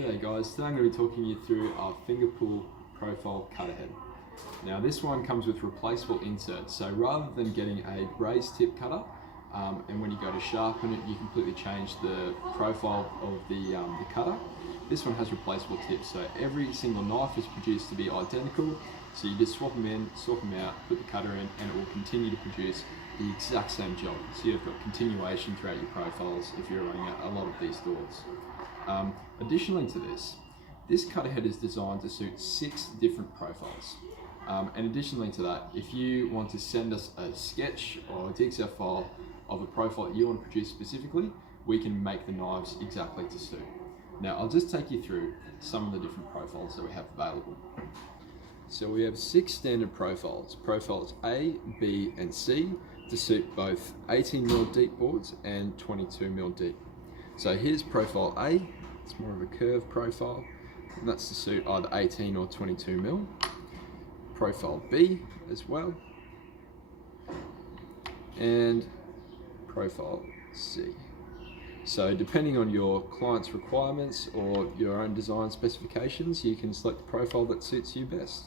G'day guys, today I'm going to be talking you through our Finger Pull Profile Cutterhead. Now this one comes with replaceable inserts, so rather than getting a raised tip cutter and when you go to sharpen it you completely change the profile of the cutter, this one has replaceable tips, so every single knife is produced to be identical, so you just swap them in, swap them out, put the cutter in and it will continue to produce the exact same job. So you've got continuation throughout your profiles if you're running a lot of these doors. Additionally to this cutter head is designed to suit 6 different profiles. And additionally to that, if you want to send us a sketch or a jigsaw file of a profile that you want to produce specifically, we can make the knives exactly to suit. Now I'll just take you through some of the different profiles that we have available. So we have 6 standard profiles, profiles A, B and C, to suit both 18mm deep boards and 22mm deep. So here's profile A, it's more of a curved profile, and that's to suit either 18 or 22mm. Profile B as well, and profile C. So depending on your client's requirements or your own design specifications, you can select the profile that suits you best.